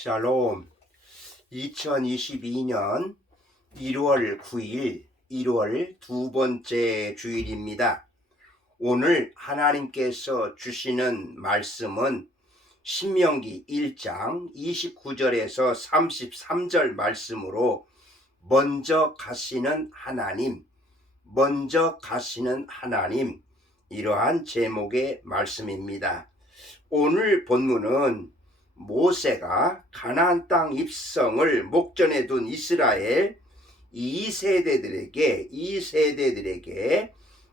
샬롬. 2022년 1월 9일, 1월 두 번째 주일입니다. 오늘 하나님께서 주시는 말씀은 신명기 1장 29절에서 33절 말씀으로 먼저 가시는 하나님, 이러한 제목의 말씀입니다. 오늘 본문은 모세가 가나안 땅 입성을 목전에 둔 이스라엘 2세대들에게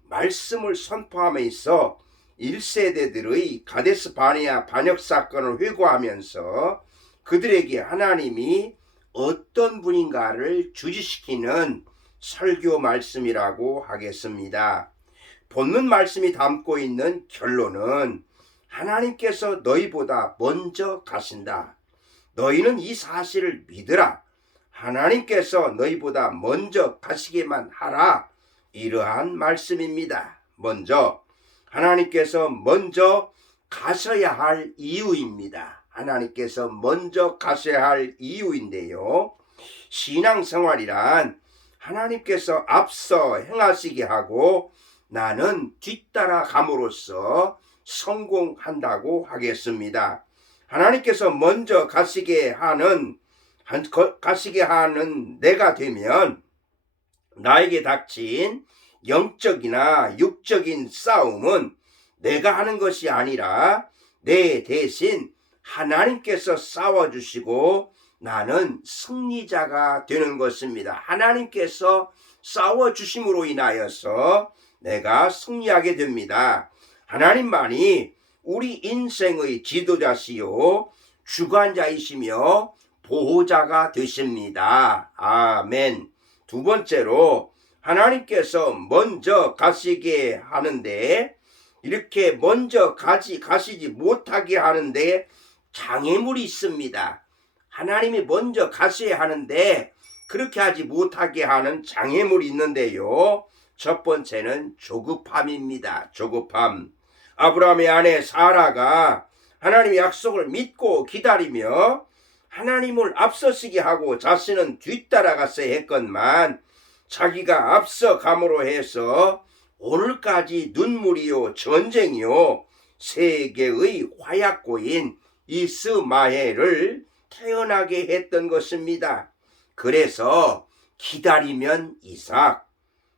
말씀을 선포하면서 1세대들의 가데스 바네아 반역 사건을 회고하면서 그들에게 하나님이 어떤 분인가를 주지시키는 설교 말씀이라고 하겠습니다. 본문 말씀이 담고 있는 결론은 하나님께서 너희보다 먼저 가신다. 너희는 이 사실을 믿으라. 하나님께서 너희보다 먼저 가시게만 하라. 이러한 말씀입니다. 하나님께서 먼저 가셔야 할 이유입니다. 하나님께서 먼저 가셔야 할 이유인데요. 신앙생활이란 하나님께서 앞서 행하시게 하고 나는 뒤따라 감으로써 성공한다고 하겠습니다. 하나님께서 먼저 가시게 하는 내가 되면 나에게 닥친 영적이나 육적인 싸움은 내가 하는 것이 아니라 내 대신 하나님께서 싸워주시고 나는 승리자가 되는 것입니다. 하나님께서 싸워주심으로 인하여서 내가 승리하게 됩니다. 하나님만이 우리 인생의 지도자시요 주관자이시며 보호자가 되십니다. 아멘. 두 번째로 하나님께서 먼저 가시게 하는데 이렇게 먼저 가시지 못하게 하는데 장애물이 있습니다. 하나님이 먼저 가셔야 하는데 그렇게 하지 못하게 하는 장애물이 있는데요. 첫 번째는 조급함입니다. 조급함. 아브라함의 아내 사라가 하나님의 약속을 믿고 기다리며 하나님을 앞서시게 하고 자신은 뒤따라갔어야 했건만 자기가 앞서감으로 해서 오늘까지 눈물이요 전쟁이요 세계의 화약고인 이스마엘을 태어나게 했던 것입니다. 그래서 기다리면 이삭,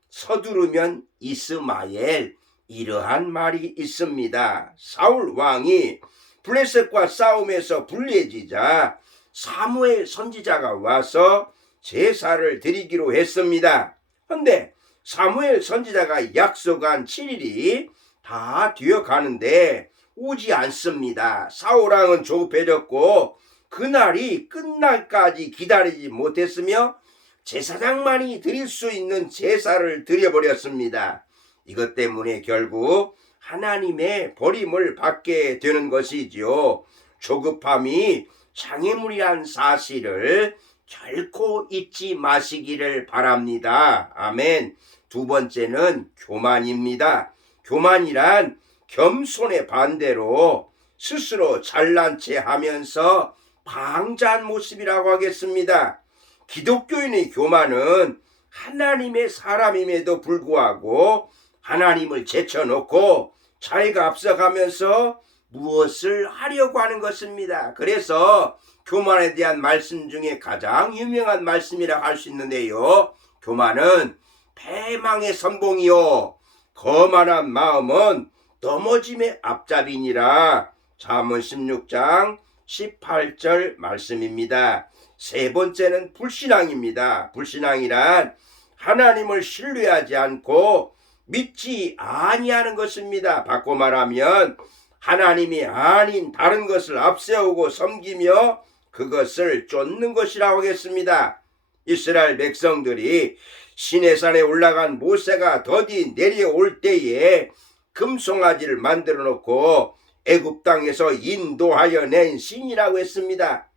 서두르면 이스마엘, 이러한 말이 있습니다. 사울 왕이 블레셋과 싸움에서 불리해지자 사무엘 선지자가 와서 제사를 드리기로 했습니다. 그런데 사무엘 선지자가 약속한 7일이 다 되어가는데 오지 않습니다. 사울 왕은 조급해졌고 그날이 끝날까지 기다리지 못했으며 제사장만이 드릴 수 있는 제사를 드려버렸습니다. 이것 때문에 결국 하나님의 버림을 받게 되는 것이지요. 조급함이 장애물이란 사실을 결코 잊지 마시기를 바랍니다. 아멘. 두 번째는 교만입니다. 교만이란 겸손의 반대로 스스로 잘난 체 하면서 방자한 모습이라고 하겠습니다. 기독교인의 교만은 하나님의 사람임에도 불구하고 하나님을 제쳐놓고 자기가 앞서가면서 무엇을 하려고 하는 것입니다. 그래서 교만에 대한 말씀 중에 가장 유명한 말씀이라고 할 수 있는데요. 교만은 패망의 선봉이요 거만한 마음은 넘어짐의 앞잡이니라. 잠언 16장 18절 말씀입니다. 세 번째는 불신앙입니다. 불신앙이란 하나님을 신뢰하지 않고 믿지 아니하는 것입니다. 바꿔 말하면 하나님이 아닌 다른 것을 앞세우고 섬기며 그것을 쫓는 것이라고 하겠습니다. 이스라엘 백성들이 시내산에 올라간 모세가 더디 내려올 때에 금송아지를 만들어 놓고 애굽 땅에서 인도하여 낸 신이라고 했습니다.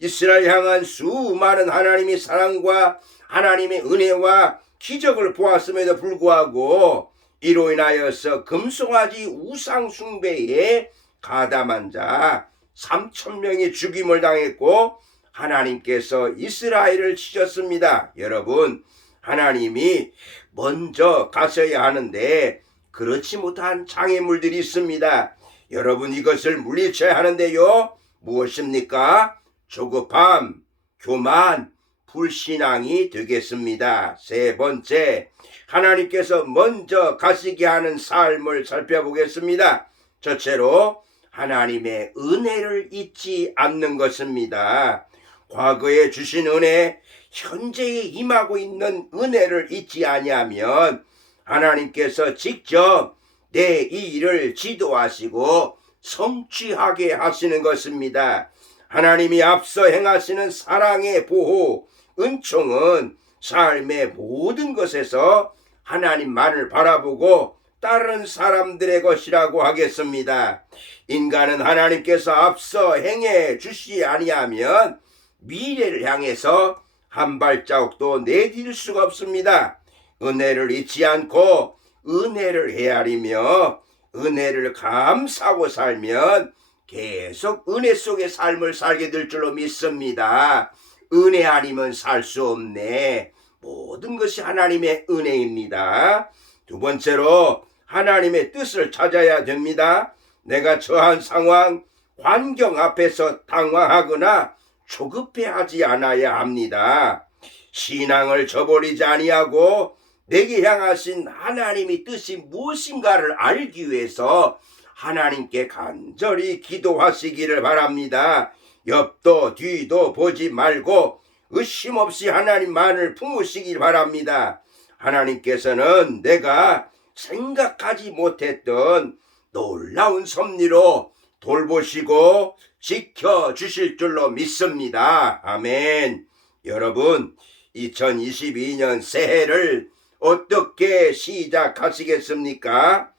이스라엘 향한 수많은 하나님의 사랑과 하나님의 은혜와 기적을 보았음에도 불구하고 이로 인하여서 금송아지 우상 숭배에 가담한 자 3,000명이 죽임을 당했고 하나님께서 이스라엘을 치셨습니다. 여러분, 하나님이 먼저 가셔야 하는데 그렇지 못한 장애물들이 있습니다. 여러분, 이것을 물리쳐야 하는데요. 무엇입니까? 조급함, 교만, 불신앙이 되겠습니다. 세 번째, 하나님께서 먼저 가시게 하는 삶을 살펴보겠습니다. 첫째로 하나님의 은혜를 잊지 않는 것입니다. 과거에 주신 은혜, 현재에 임하고 있는 은혜를 잊지 아니하면 하나님께서 직접 내 이 일을 지도하시고 성취하게 하시는 것입니다. 하나님이 앞서 행하시는 사랑의 보호, 은총은 삶의 모든 것에서 하나님만을 바라보고 다른 사람들의 것이라고 하겠습니다. 인간은 하나님께서 앞서 행해 주시지 아니하면 미래를 향해서 한 발자국도 내딜 수가 없습니다. 은혜를 잊지 않고 은혜를 헤아리며 은혜를 감사하고 살면 계속 은혜 속의 삶을 살게 될 줄로 믿습니다. 은혜 아니면 살 수 없네. 모든 것이 하나님의 은혜입니다. 두 번째로 하나님의 뜻을 찾아야 됩니다. 내가 처한 상황, 환경 앞에서 당황하거나 조급해하지 않아야 합니다. 신앙을 저버리지 아니하고 내게 향하신 하나님의 뜻이 무엇인가를 알기 위해서 하나님께 간절히 기도하시기를 바랍니다. 옆도 뒤도 보지 말고 의심 없이 하나님만을 품으시길 바랍니다. 하나님께서는 내가 생각하지 못했던 놀라운 섭리로 돌보시고 지켜주실 줄로 믿습니다. 아멘. 여러분, 2022년 새해를 어떻게 시작하시겠습니까?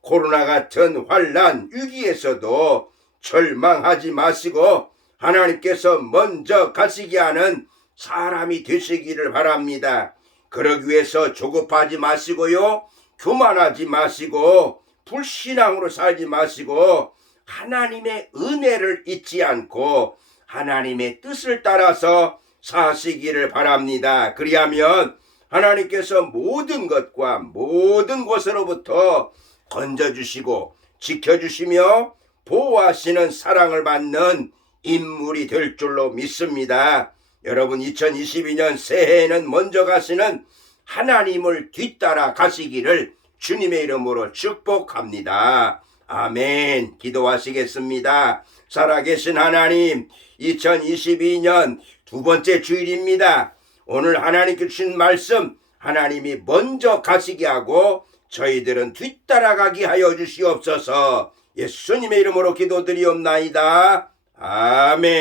코로나 같은 환난, 위기에서도 절망하지 마시고 하나님께서 먼저 가시게 하는 사람이 되시기를 바랍니다. 그러기 위해서 조급하지 마시고요. 교만하지 마시고 불신앙으로 살지 마시고 하나님의 은혜를 잊지 않고 하나님의 뜻을 따라서 사시기를 바랍니다. 그리하면 하나님께서 모든 것과 모든 곳으로부터 건져주시고 지켜주시며 보호하시는 사랑을 받는 인물이 될 줄로 믿습니다. 여러분, 2022년 새해에는 먼저 가시는 하나님을 뒤따라 가시기를 주님의 이름으로 축복합니다. 아멘. 기도하시겠습니다. 살아계신 하나님, 2022년 두 번째 주일입니다. 오늘 하나님께 주신 말씀, 하나님이 먼저 가시게 하고 저희들은 뒤따라가게 하여 주시옵소서. 예수님의 이름으로 기도드리옵나이다. 아멘.